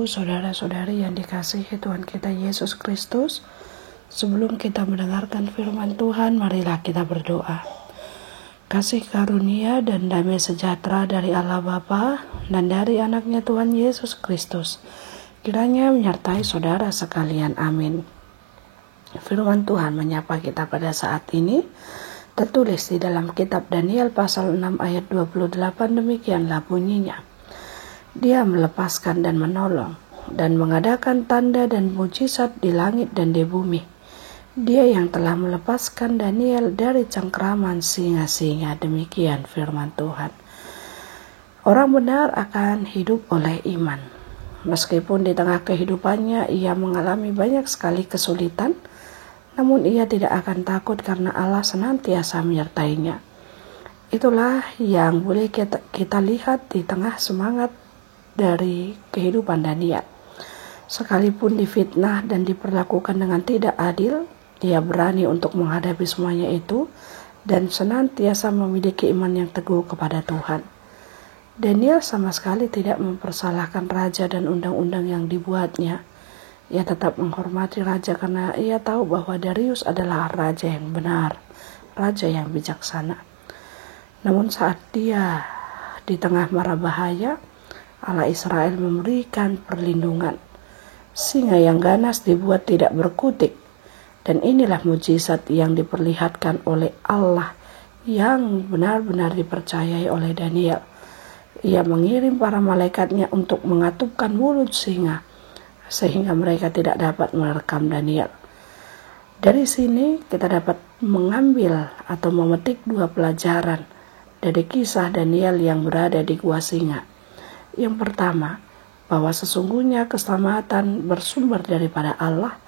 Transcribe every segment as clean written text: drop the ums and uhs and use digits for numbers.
Ibu, saudara-saudari yang dikasihi Tuhan kita Yesus Kristus, sebelum kita mendengarkan firman Tuhan, marilah kita berdoa. Kasih karunia dan damai sejahtera dari Allah Bapa dan dari anaknya Tuhan Yesus Kristus, kiranya menyertai saudara sekalian. Amin. Firman Tuhan menyapa kita pada saat ini, tertulis di dalam kitab Daniel pasal 6 ayat 28, demikianlah bunyinya. Dia melepaskan dan menolong, dan mengadakan tanda dan mujizat di langit dan di bumi. Dia yang telah melepaskan Daniel dari cengkraman singa-singa. Demikian firman Tuhan. Orang benar akan hidup oleh iman. Meskipun di tengah kehidupannya ia mengalami banyak sekali kesulitan, namun ia tidak akan takut karena Allah senantiasa menyertainya. Itulah yang boleh kita lihat di tengah semangat dari kehidupan Daniel. Sekalipun difitnah dan diperlakukan dengan tidak adil, dia berani untuk menghadapi semuanya itu dan senantiasa memiliki iman yang teguh kepada Tuhan. Daniel sama sekali tidak mempersalahkan raja dan undang-undang yang dibuatnya. Ia tetap menghormati raja karena ia tahu bahwa Darius adalah raja yang benar, raja yang bijaksana. Namun saat dia di tengah mara bahaya, Allah Israel memberikan perlindungan. Singa yang ganas dibuat tidak berkutik. Dan inilah mujizat yang diperlihatkan oleh Allah yang benar-benar dipercayai oleh Daniel. Ia mengirim para malaikatnya untuk mengatupkan mulut singa, sehingga mereka tidak dapat merekam Daniel. Dari sini kita dapat mengambil atau memetik dua pelajaran dari kisah Daniel yang berada di gua singa. Yang pertama, bahwa sesungguhnya keselamatan bersumber daripada Allah,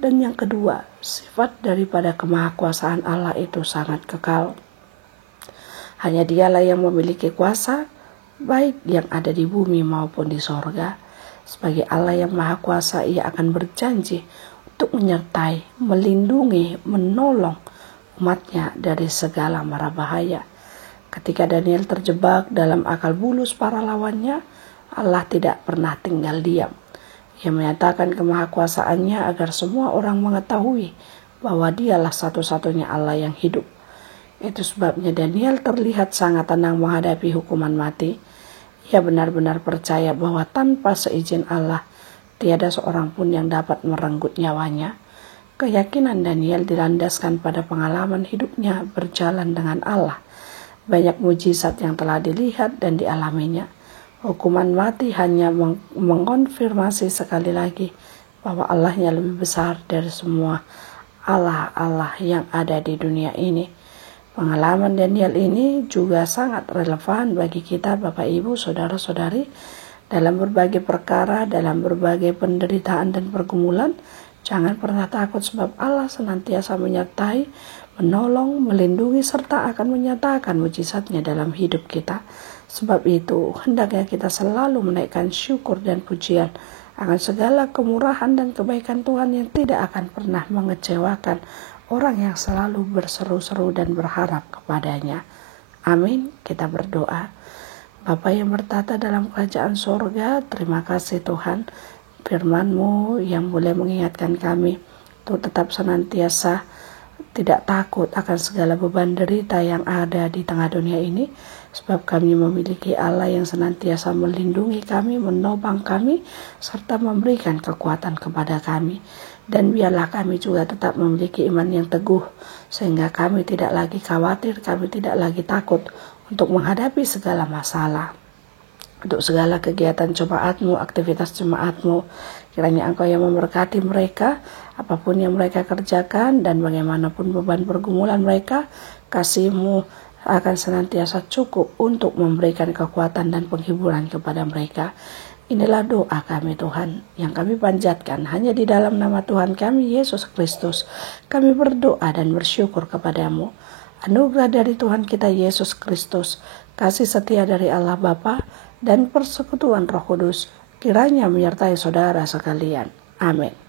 dan yang kedua, sifat daripada kemahakuasaan Allah itu sangat kekal. Hanya Dialah yang memiliki kuasa, baik yang ada di bumi maupun di sorga. Sebagai Allah yang maha kuasa, Ia akan berjanji untuk menyertai, melindungi, menolong umatnya dari segala mara bahaya. Ketika Daniel terjebak dalam akal bulus para lawannya, Allah tidak pernah tinggal diam. Ia menyatakan kemahakuasaannya agar semua orang mengetahui bahwa Dialah satu-satunya Allah yang hidup. Itu sebabnya Daniel terlihat sangat tenang menghadapi hukuman mati. Ia benar-benar percaya bahwa tanpa seizin Allah, tiada seorang pun yang dapat merenggut nyawanya. Keyakinan Daniel dilandaskan pada pengalaman hidupnya berjalan dengan Allah. Banyak mujizat yang telah dilihat dan dialaminya. Hukuman mati hanya mengonfirmasi sekali lagi bahwa Allahnya lebih besar dari semua Allah-Allah yang ada di dunia ini. Pengalaman Daniel ini juga sangat relevan bagi kita Bapak Ibu, Saudara-saudari, dalam berbagai perkara, dalam berbagai penderitaan dan pergumulan. Jangan pernah takut sebab Allah senantiasa menyertai, menolong, melindungi, serta akan menyatakan mujizatnya dalam hidup kita. Sebab itu, hendaknya kita selalu menaikkan syukur dan pujian akan segala kemurahan dan kebaikan Tuhan yang tidak akan pernah mengecewakan orang yang selalu berseru-seru dan berharap kepadanya. Amin. Kita berdoa. Bapa yang bertata dalam kerajaan sorga, terima kasih Tuhan, firman-Mu yang boleh mengingatkan kami untuk tetap senantiasa tidak takut akan segala beban derita yang ada di tengah dunia ini, sebab kami memiliki Allah yang senantiasa melindungi kami, menopang kami, serta memberikan kekuatan kepada kami. Dan biarlah kami juga tetap memiliki iman yang teguh, sehingga kami tidak lagi khawatir, kami tidak lagi takut untuk menghadapi segala masalah. Untuk segala kegiatan jemaat-Mu, aktivitas jemaat-Mu, kiranya Engkau yang memberkati mereka, apapun yang mereka kerjakan dan bagaimanapun beban pergumulan mereka, kasih-Mu akan senantiasa cukup untuk memberikan kekuatan dan penghiburan kepada mereka. Inilah doa kami Tuhan, yang kami panjatkan hanya di dalam nama Tuhan kami Yesus Kristus. Kami berdoa dan bersyukur kepadamu. Anugerah dari Tuhan kita Yesus Kristus, kasih setia dari Allah Bapa, dan persekutuan Roh Kudus kiranya menyertai saudara sekalian. Amin.